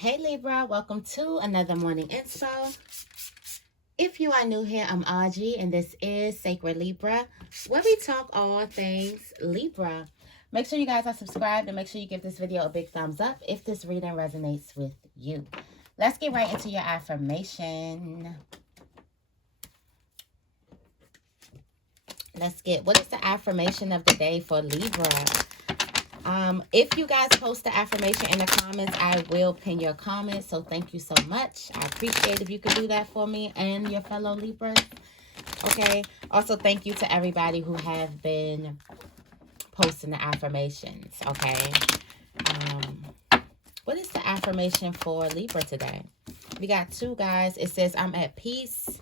Hey Libra, welcome to another morning inspo. If you are new here, I'm Auji and this is Sacred Libra, where we talk all things Libra. Make sure you guys are subscribed and make sure you give this video a big thumbs up if this reading resonates with you. Let's get right into your affirmation. What is the affirmation of the day for Libra? If you guys post the affirmation in the comments, I will pin your comments. So thank you so much. I appreciate if you could do that for me and your fellow Libras. Okay. Also, thank you to everybody who have been posting the affirmations. Okay. What is the affirmation for Libra today? We got two, guys. It says, I'm at peace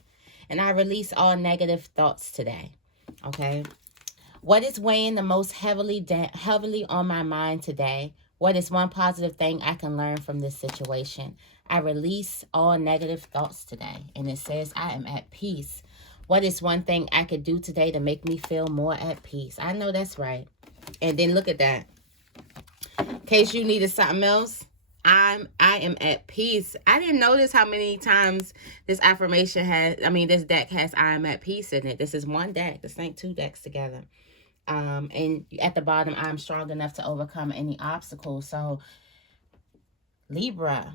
and I release all negative thoughts today. Okay. What is weighing the most heavily on my mind today? What is one positive thing I can learn from this situation? I release all negative thoughts today. And it says, I am at peace. What is one thing I could do today to make me feel more at peace? I know that's right. And then look at that. In case you needed something else, I am at peace. I didn't notice how many times this affirmation this deck has I am at peace in it. This is one deck. This ain't two decks together. And at the bottom, I'm strong enough to overcome any obstacle. So Libra,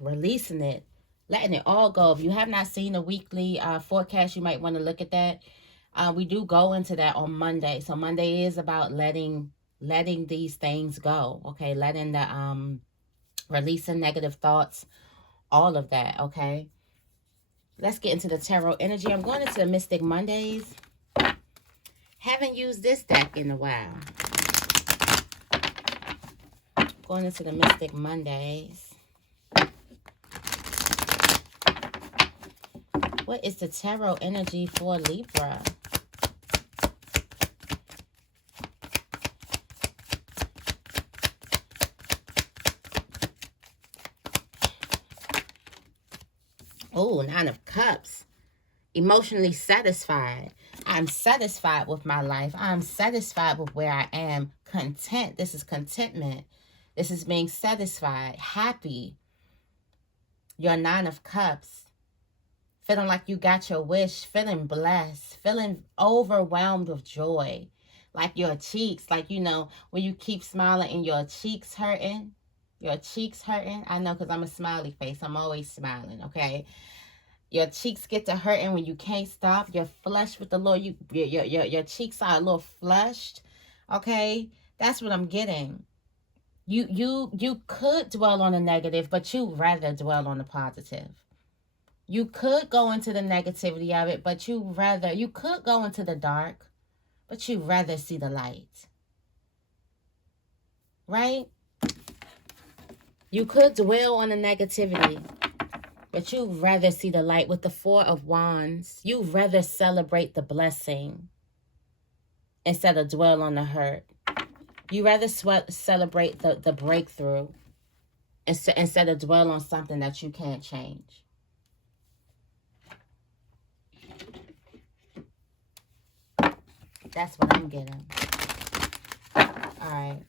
releasing it, letting it all go. If you have not seen the weekly forecast, you might want to look at that. We do go into that on Monday. So Monday is about letting these things go. Okay, letting the releasing negative thoughts, all of that. Okay, let's get into the tarot energy. I'm going into the Mystic Mondays. Haven't used this deck in a while. Going into the Mystic Mondays. What is the tarot energy for Libra? Oh, Nine of Cups. Emotionally satisfied. I'm satisfied with my life. I'm satisfied with where I am. Content. This is contentment. This is being satisfied. Happy. Your Nine of Cups. Feeling like you got your wish. Feeling blessed. Feeling overwhelmed with joy. Like your cheeks. Like, you know, when you keep smiling and your cheeks hurting. Your cheeks hurting. I know because I'm a smiley face. I'm always smiling, okay? Your cheeks get to hurting when you can't stop. You're flushed with the Lord. Your cheeks are a little flushed. Okay? That's what I'm getting. You could dwell on the negative, but you'd rather dwell on the positive. You could go into the negativity of it, but you could go into the dark, but you'd rather see the light. Right? You could dwell on the negativity, but you'd rather see the light. With the Four of Wands, you'd rather celebrate the blessing instead of dwell on the hurt. You'd rather celebrate the breakthrough instead of dwell on something that you can't change. That's what I'm getting. All right.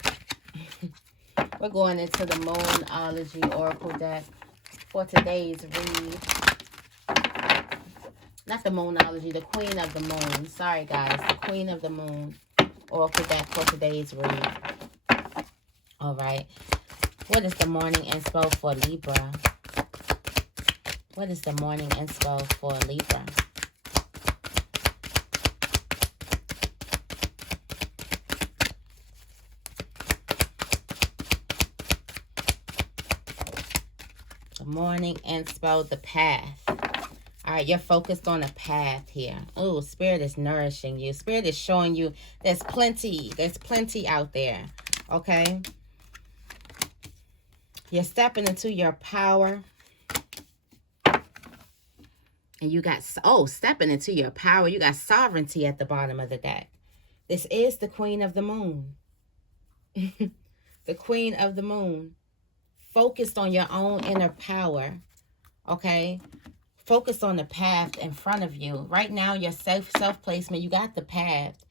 We're going into the Moonology Oracle deck for today's read. Not the Moonology, the Queen of the Moon. Sorry, guys. The Queen of the Moon Oracle deck for today's read. All right. What is the morning inspo for Libra? What is the morning inspo for Libra? Morning inspo, the path. All right, you're focused on a path here. Oh, Spirit is nourishing you. Spirit is showing you there's plenty out there. Okay, you're stepping into your power, and you got stepping into your power. You got sovereignty at the bottom of the deck. This is the Queen of the Moon. The Queen of the Moon. Focused on your own inner power, okay? Focus on the path in front of you. Right now, your self-placement, you got the path.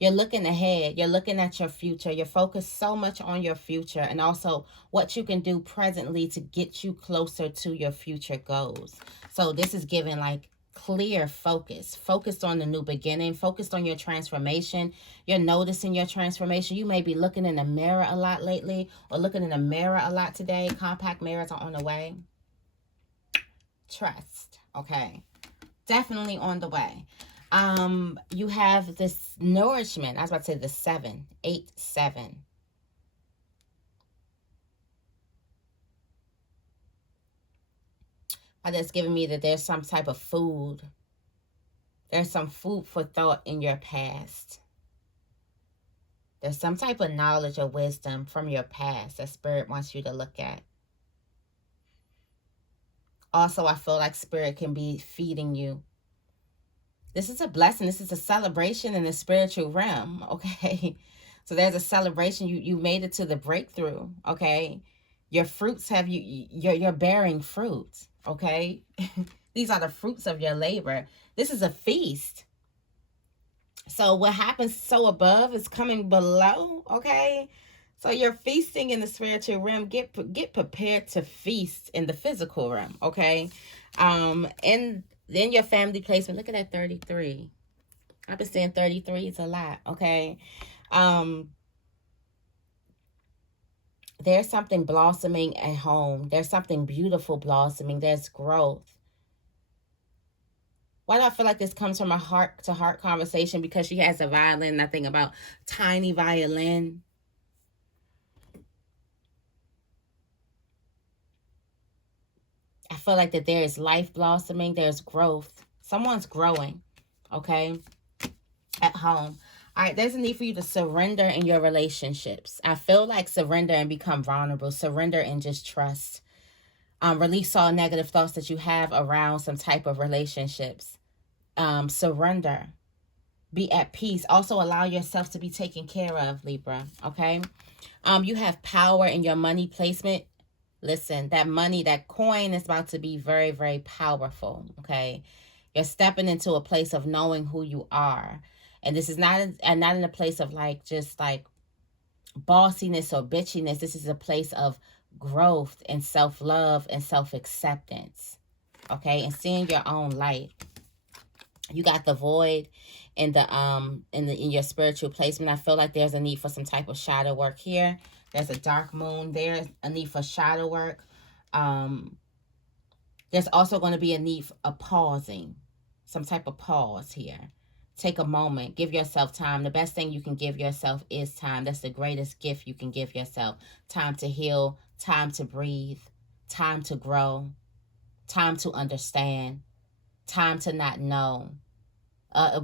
You're looking ahead. You're looking at your future. You're focused so much on your future and also what you can do presently to get you closer to your future goals. So this is giving like clear focus, focused on the new beginning, focused on your transformation. You're noticing your transformation. You may be looking in the mirror a lot lately or looking in the mirror a lot today. Compact mirrors are on the way. Trust, okay? Definitely on the way. You have this nourishment. I was about to say the 7, 8, 7. That's giving me that there's some type of food. There's some food for thought in your past. There's some type of knowledge or wisdom from your past that Spirit wants you to look at. Also, I feel like Spirit can be feeding you. This is a blessing. This is a celebration in the spiritual realm, okay? So there's a celebration. You made it to the breakthrough, okay? Your fruits have you're bearing fruits, okay? These are the fruits of your labor. This is a feast. So what happens so above is coming below, okay? So you're feasting in the spiritual realm. Get prepared to feast in the physical realm, okay? And then your family placement. Look at that 33. I've been saying 33 is a lot, okay? There's something blossoming at home. There's something beautiful blossoming. There's growth. Why do I feel like this comes from a heart-to-heart conversation? Because she has a violin. I think about tiny violin. I feel like that there is life blossoming. There's growth. Someone's growing, okay, at home. All right, there's a need for you to surrender in your relationships. I feel like surrender and become vulnerable. Surrender and just trust. Release all negative thoughts that you have around some type of relationships. Surrender. Be at peace. Also allow yourself to be taken care of, Libra, okay? You have power in your money placement. Listen, that money, that coin is about to be very, very powerful, okay? You're stepping into a place of knowing who you are. And this is not in a place of like just like bossiness or bitchiness. This is a place of growth and self-love and self-acceptance, okay? And seeing your own light. You got the void in the in your spiritual placement. I feel like there's a need for some type of shadow work here. There's a dark moon. There's a need for shadow work. There's also going to be a need for a pausing, some type of pause here. Take a moment. Give yourself time. The best thing you can give yourself is time. That's the greatest gift you can give yourself. Time to heal, time to breathe, time to grow, time to understand, time to not know.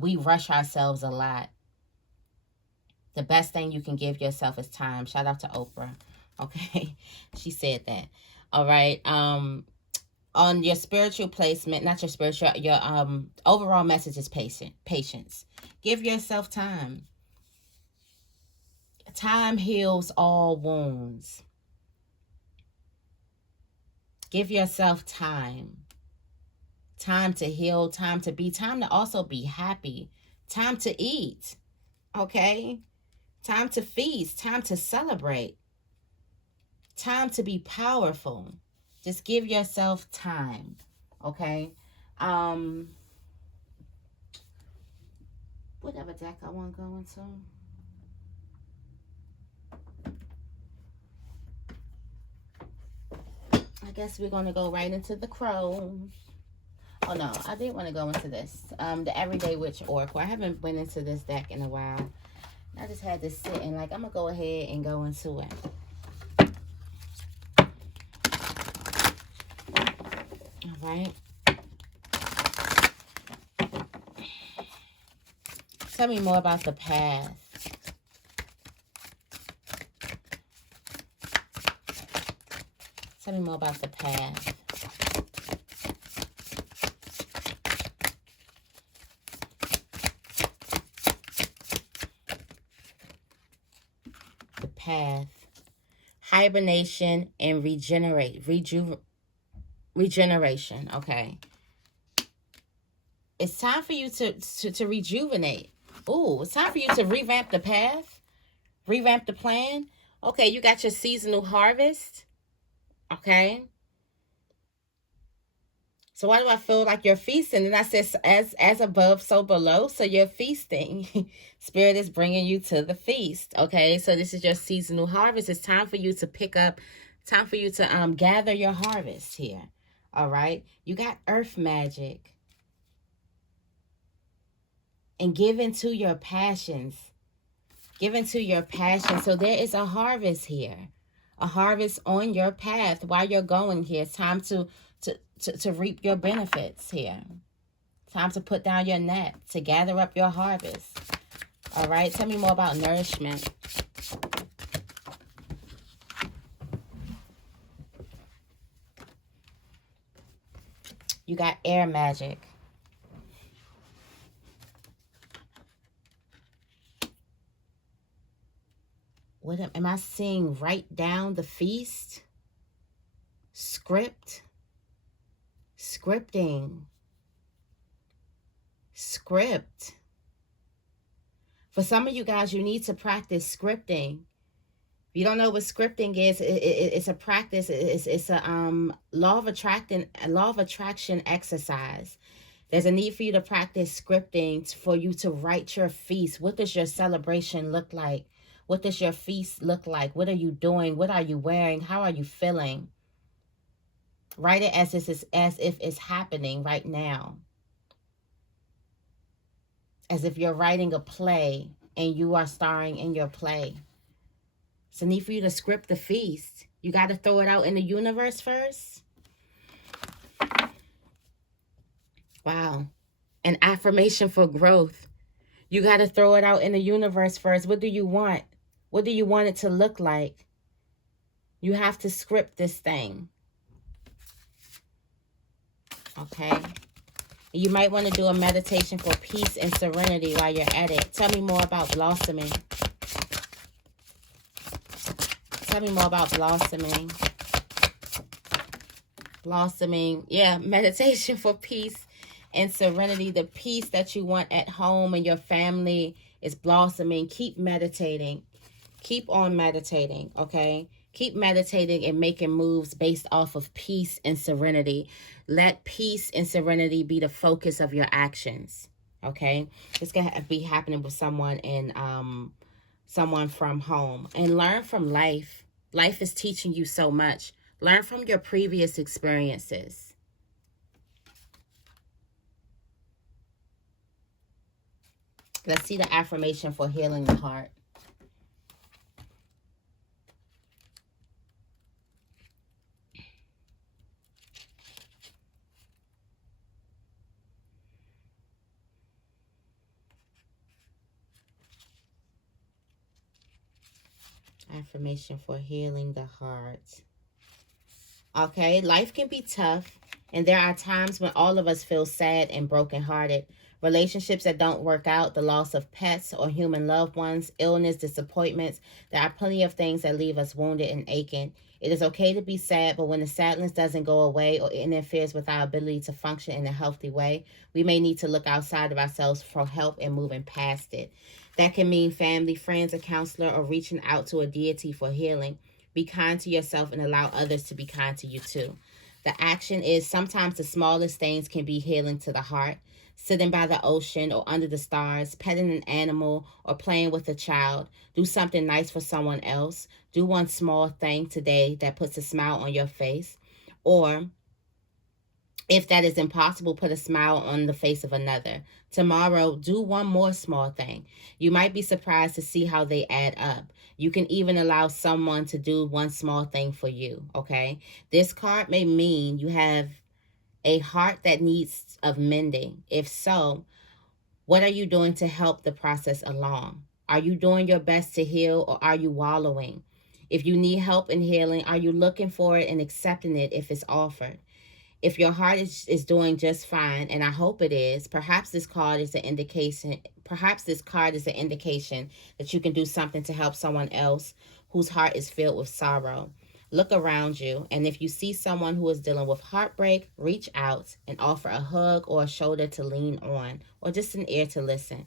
We rush ourselves a lot. The best thing you can give yourself is time. Shout out to Oprah. Okay, she said that. All right. On your spiritual placement, not your spiritual, your overall message is patience. Give yourself time. Time heals all wounds. Give yourself time. Time to heal, time to also be happy. Time to eat. Okay? Time to feast, time to celebrate. Time to be powerful. Just give yourself time, okay? Whatever deck I want to go into. I guess we're going to go right into the crows. Oh, no, I did want to go into this. The Everyday Witch Oracle. I haven't went into this deck in a while. I just had this sitting. Like, I'm going to go ahead and go into it. All right. Tell me more about the path. Tell me more about the path. The path. Hibernation and regeneration. Okay. It's time for you to rejuvenate. Ooh, it's time for you to revamp the path, revamp the plan. Okay, you got your seasonal harvest. Okay. So why do I feel like you're feasting? And I said, as above, so below. So you're feasting. Spirit is bringing you to the feast. Okay. So this is your seasonal harvest. It's time for you to pick up. Time for you to gather your harvest here. All right. You got earth magic. And give into your passions. Give into your passion. So there is a harvest here. A harvest on your path while you're going here. It's time to reap your benefits here. Time to put down your net, to gather up your harvest. All right, tell me more about nourishment. You got air magic. What am I seeing? Write down the feast. Script. Scripting. Script. For some of you guys, you need to practice scripting. If you don't know what scripting is, it's a practice. It's a law of attraction exercise. There's a need for you to practice scripting for you to write your feast. What does your celebration look like? What does your feast look like? What are you doing? What are you wearing? How are you feeling? Write it as if it's happening right now. As if you're writing a play and you are starring in your play. It's a need for you to script the feast. You got to throw it out in the universe first. Wow. An affirmation for growth. You got to throw it out in the universe first. What do you want? What do you want it to look like? You have to script this thing. Okay. You might want to do a meditation for peace and serenity while you're at it. Tell me more about blossoming. Tell me more about blossoming. Blossoming. Yeah, meditation for peace and serenity. The peace that you want at home and your family is blossoming. Keep meditating. Keep on meditating, okay? Keep meditating and making moves based off of peace and serenity. Let peace and serenity be the focus of your actions, okay? It's going to be happening with someone in someone from home. And learn from life. Life is teaching you so much. Learn from your previous experiences. Let's see the affirmation for healing the heart. Affirmation for healing the heart. Okay, life can be tough, and there are times when all of us feel sad and brokenhearted. Relationships that don't work out, the loss of pets or human loved ones, illness, disappointments. There are plenty of things that leave us wounded and aching. It is okay to be sad, but when the sadness doesn't go away or interferes with our ability to function in a healthy way, we may need to look outside of ourselves for help in moving past it. That can mean family, friends, a counselor, or reaching out to a deity for healing. Be kind to yourself and allow others to be kind to you too. The action is sometimes the smallest things can be healing to the heart. Sitting by the ocean or under the stars, petting an animal, or playing with a child. Do something nice for someone else. Do one small thing today that puts a smile on your face. Or if that is impossible, put a smile on the face of another. Tomorrow, do one more small thing. You might be surprised to see how they add up. You can even allow someone to do one small thing for you, okay? This card may mean you have a heart that needs of mending. If so, what are you doing to help the process along? Are you doing your best to heal, or are you wallowing? If you need help in healing, are you looking for it and accepting it if it's offered? If your heart is doing just fine, and I hope it is, perhaps this card is an indication. Perhaps this card is an indication that you can do something to help someone else whose heart is filled with sorrow. Look around you, and if you see someone who is dealing with heartbreak, reach out and offer a hug or a shoulder to lean on, or just an ear to listen.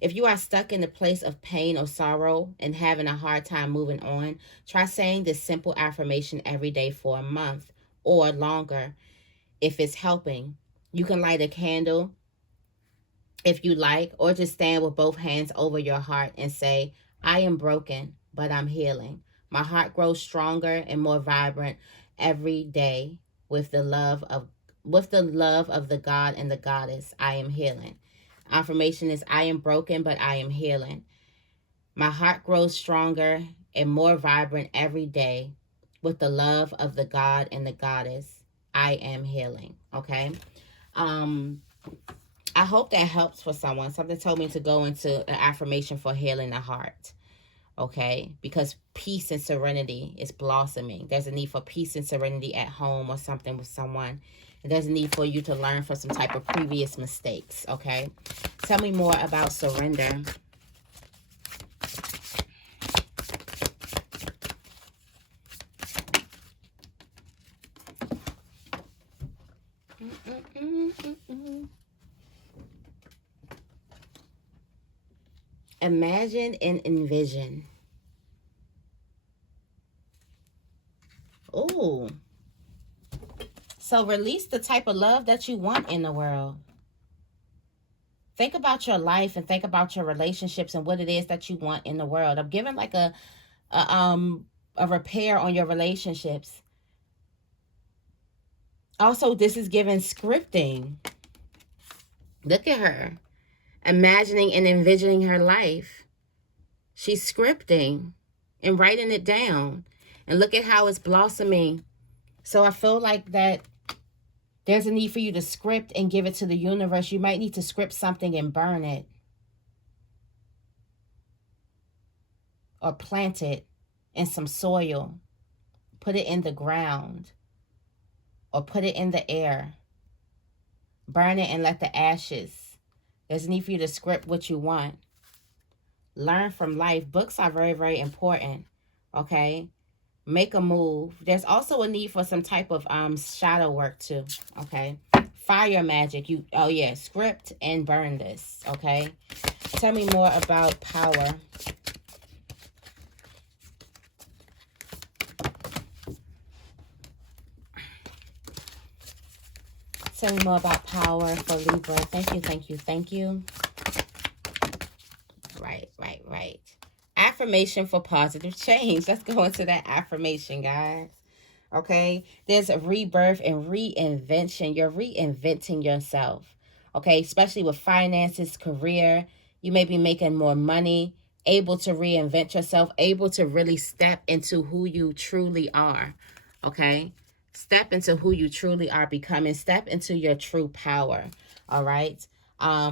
If you are stuck in a place of pain or sorrow and having a hard time moving on, try saying this simple affirmation every day for a month or longer if it's helping. You can light a candle if you like, or just stand with both hands over your heart and say, I am broken, but I'm healing. My heart grows stronger and more vibrant every day with the love of the God and the Goddess. I am healing. Affirmation is, I am broken, but I am healing. My heart grows stronger and more vibrant every day with the love of the God and the Goddess. I am healing. Okay. I hope that helps for someone. Something told me to go into an affirmation for healing the heart. Okay, because peace and serenity is blossoming. There's a need for peace and serenity at home or something with someone. And there's a need for you to learn from some type of previous mistakes. Okay, tell me more about surrender. Imagine and envision. Ooh. So release the type of love that you want in the world. Think about your life and think about your relationships and what it is that you want in the world. I'm giving like a repair on your relationships. Also, this is giving scripting. Look at her. Imagining and envisioning her life. She's scripting and writing it down. And look at how it's blossoming. So I feel like that there's a need for you to script and give it to the universe. You might need to script something and burn it. Or plant it in some soil. Put it in the ground. Or put it in the air. Burn it and let the ashes. There's a need for you to script what you want. Learn from life. Books are very, very important. Okay? Make a move. There's also a need for some type of shadow work too. Okay? Fire magic. Script and burn this. Okay? Tell me more about power. Tell me more about power for Libra. Thank you, thank you, thank you. Right. Affirmation for positive change. Let's go into that affirmation, guys. Okay? There's a rebirth and reinvention. You're reinventing yourself. Okay? Especially with finances, career. You may be making more money, able to reinvent yourself, able to really step into who you truly are. Okay? Step into who you truly are becoming. Step into your true power. All right?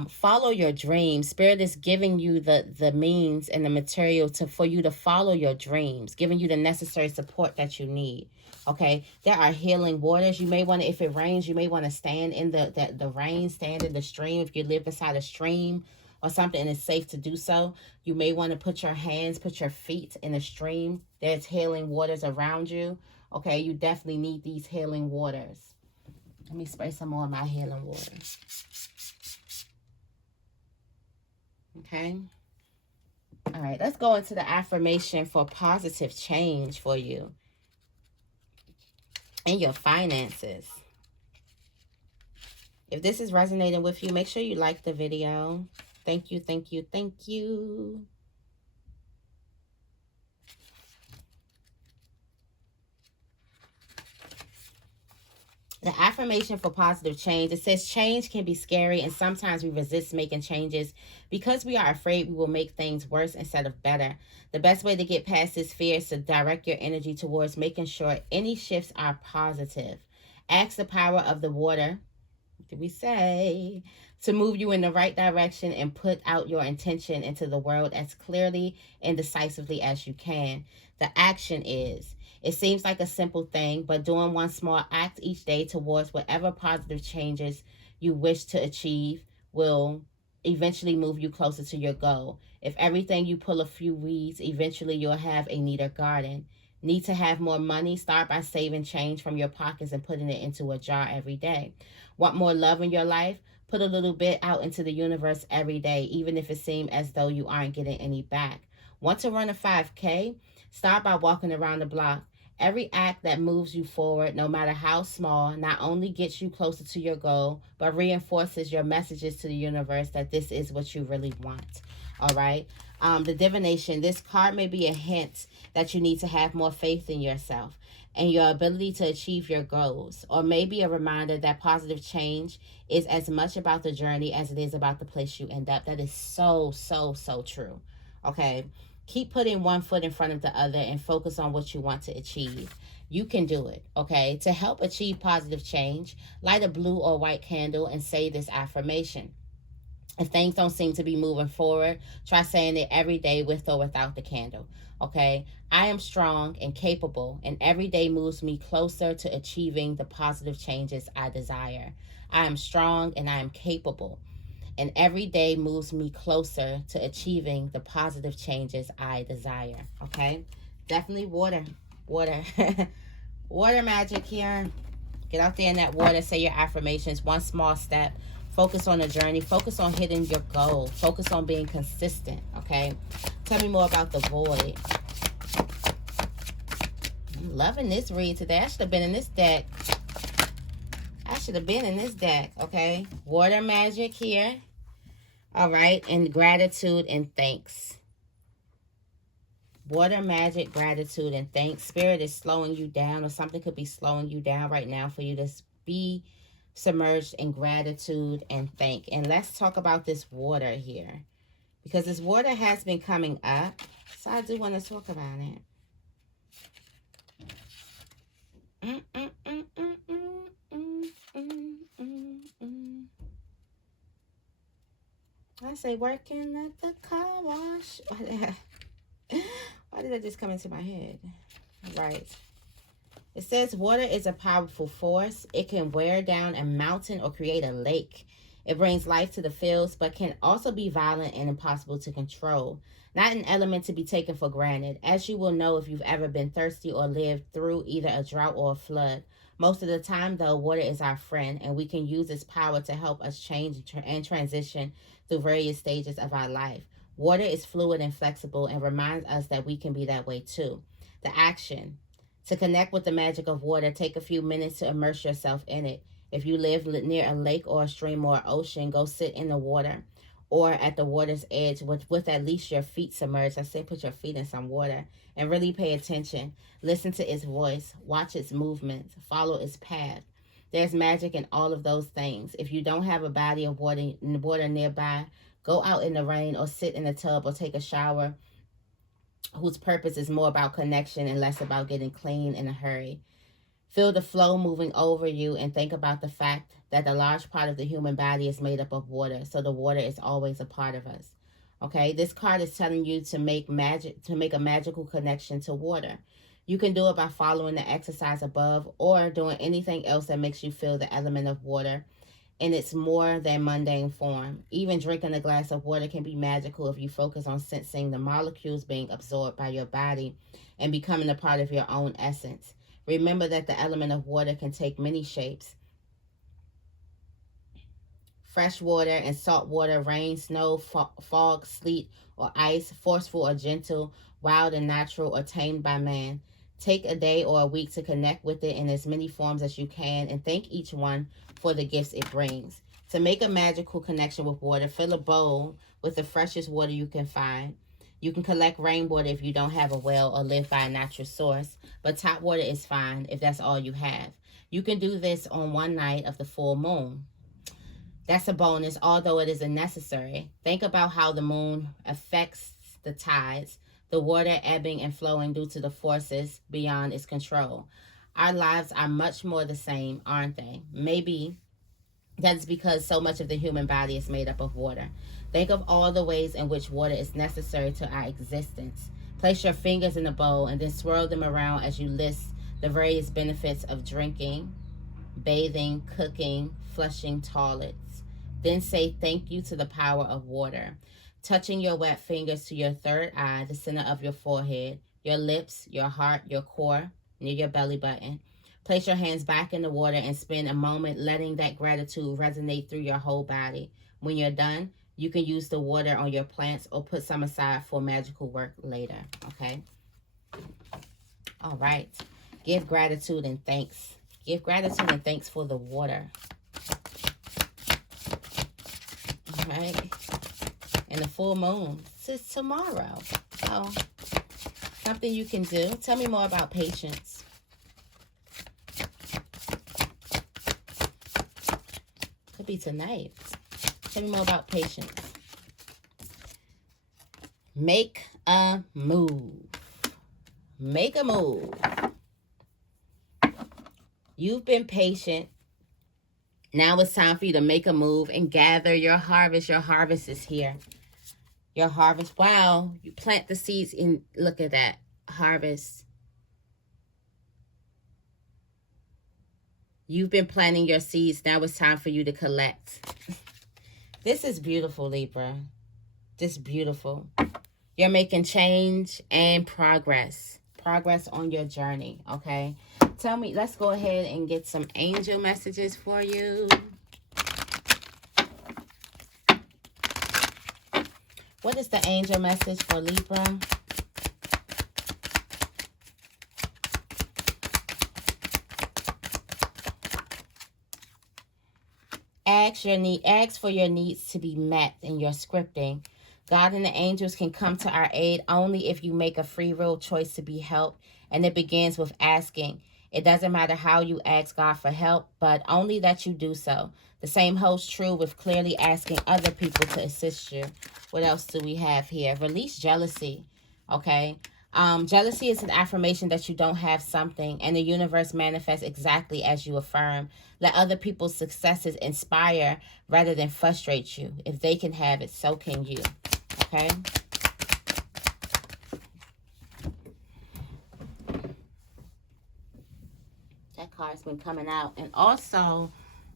Follow your dreams. Spirit is giving you the means and the material for you to follow your dreams, giving you the necessary support that you need. Okay, there are healing waters. You may want to, if it rains, you may want to stand in the rain, stand in the stream. If you live beside a stream or something and it's safe to do so, you may want to put your feet in the stream. There's healing waters around you. Okay, you definitely need these healing waters. Let me spray some more of my healing water. Okay. All right, let's go into the affirmation for positive change for you and your finances. If this is resonating with you, make sure you like the video. Thank you, thank you, thank you. The affirmation for positive change, it says change can be scary and sometimes we resist making changes because we are afraid we will make things worse instead of better. The best way to get past this fear is to direct your energy towards making sure any shifts are positive. Ask the power of the water, what did we say, to move you in the right direction and put out your intention into the world as clearly and decisively as you can. The action is, it seems like a simple thing, but doing one small act each day towards whatever positive changes you wish to achieve will eventually move you closer to your goal. If everything you pull a few weeds, eventually you'll have a neater garden. Need to have more money? Start by saving change from your pockets and putting it into a jar every day. Want more love in your life? Put a little bit out into the universe every day, even if it seems as though you aren't getting any back. Want to run a 5K? Start by walking around the block. Every act that moves you forward, no matter how small, not only gets you closer to your goal, but reinforces your messages to the universe that this is what you really want. All right. The divination, this card may be a hint that you need to have more faith in yourself and your ability to achieve your goals, or maybe a reminder that positive change is as much about the journey as it is about the place you end up. That is so, so, so true. Okay. Keep putting one foot in front of the other and focus on what you want to achieve. You can do it, okay? To help achieve positive change, light a blue or white candle and say this affirmation. If things don't seem to be moving forward, try saying it every day with or without the candle, okay? I am strong and capable, and every day moves me closer to achieving the positive changes I desire. I am strong and I am capable, and every day moves me closer to achieving the positive changes I desire. Okay? Definitely water. Water. Water magic here. Get out there in that water. Say your affirmations. One small step. Focus on the journey. Focus on hitting your goal. Focus on being consistent. Okay? Tell me more about the void. I'm loving this read today. I should have been in this deck. Okay? Water magic here. All right, and gratitude and thanks. Water magic, gratitude, and thanks. Spirit is slowing you down, or something could be slowing you down right now for you to be submerged in gratitude and thank. And let's talk about this water here, because this water has been coming up, so I do want to talk about it. I say working at the car wash. Why did that just come into my head? Right. It says water is a powerful force. It can wear down a mountain or create a lake. It brings life to the fields, but can also be violent and impossible to control. Not an element to be taken for granted. As you will know if you've ever been thirsty or lived through either a drought or a flood. Most of the time, though, water is our friend, and we can use its power to help us change and transition through various stages of our life. Water is fluid and flexible and reminds us that we can be that way too. The action. To connect with the magic of water, take a few minutes to immerse yourself in it. If you live near a lake or a stream or ocean, go sit in the water or at the water's edge with at least your feet submerged. I say put your feet in some water and really pay attention. Listen to its voice. Watch its movements. Follow its path. There's magic in all of those things. If you don't have a body of water nearby, go out in the rain or sit in a tub or take a shower whose purpose is more about connection and less about getting clean in a hurry. Feel the flow moving over you and think about the fact that the large part of the human body is made up of water, so the water is always a part of us. Okay, this card is telling you to make a magical connection to water. You can do it by following the exercise above or doing anything else that makes you feel the element of water in its more than mundane form. Even drinking a glass of water can be magical if you focus on sensing the molecules being absorbed by your body and becoming a part of your own essence. Remember that the element of water can take many shapes. Fresh water and salt water, rain, snow, fog, sleet, or ice, forceful or gentle, wild and natural, or tamed by man. Take a day or a week to connect with it in as many forms as you can and thank each one for the gifts it brings. To make a magical connection with water, fill a bowl with the freshest water you can find. You can collect rainwater if you don't have a well or live by a natural source, but tap water is fine if that's all you have. You can do this on one night of the full moon. That's a bonus, although it isn't necessary. Think about how the moon affects the tides, the water ebbing and flowing due to the forces beyond its control. Our lives are much more the same, aren't they? Maybe that's because so much of the human body is made up of water. Think of all the ways in which water is necessary to our existence. Place your fingers in a bowl and then swirl them around as you list the various benefits of drinking, bathing, cooking, flushing toilets. Then say thank you to the power of water. Touching your wet fingers to your third eye, the center of your forehead, your lips, your heart, your core, near your belly button. Place your hands back in the water and spend a moment letting that gratitude resonate through your whole body. When you're done, you can use the water on your plants or put some aside for magical work later, okay? All right. Give gratitude and thanks. Give gratitude and thanks for the water. All right. And the full moon is tomorrow. So, something you can do. Tell me more about patience. Could be tonight. Tell me more about patience. Make a move. Make a move. You've been patient. Now it's time for you to make a move and gather your harvest. Your harvest is here. Your harvest. Wow. You plant the seeds and look at that. Harvest. You've been planting your seeds. Now it's time for you to collect. This is beautiful, Libra. Just beautiful. You're making change and progress. Progress on your journey, okay? Tell me, let's go ahead and get some angel messages for you. What is the angel message for Libra? Ask for your needs to be met in your scripting. God and the angels can come to our aid only if you make a free will choice to be helped, and it begins with asking. It doesn't matter how you ask God for help, but only that you do so. The same holds true with clearly asking other people to assist you. What else do we have here? Release jealousy, okay? Jealousy is an affirmation that you don't have something, and the universe manifests exactly as you affirm. Let other people's successes inspire rather than frustrate you. If they can have it, so can you. Okay? That card's been coming out. And also,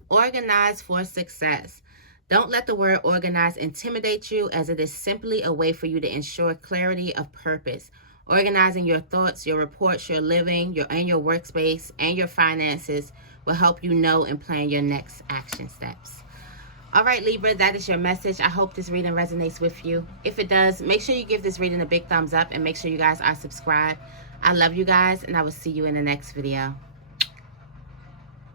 organize for success. Don't let the word organize intimidate you, as it is simply a way for you to ensure clarity of purpose. Organizing your thoughts, your reports, your living, your workspace, and your finances will help you know and plan your next action steps. All right, Libra, that is your message. I hope this reading resonates with you. If it does, make sure you give this reading a big thumbs up and make sure you guys are subscribed. I love you guys, and I will see you in the next video.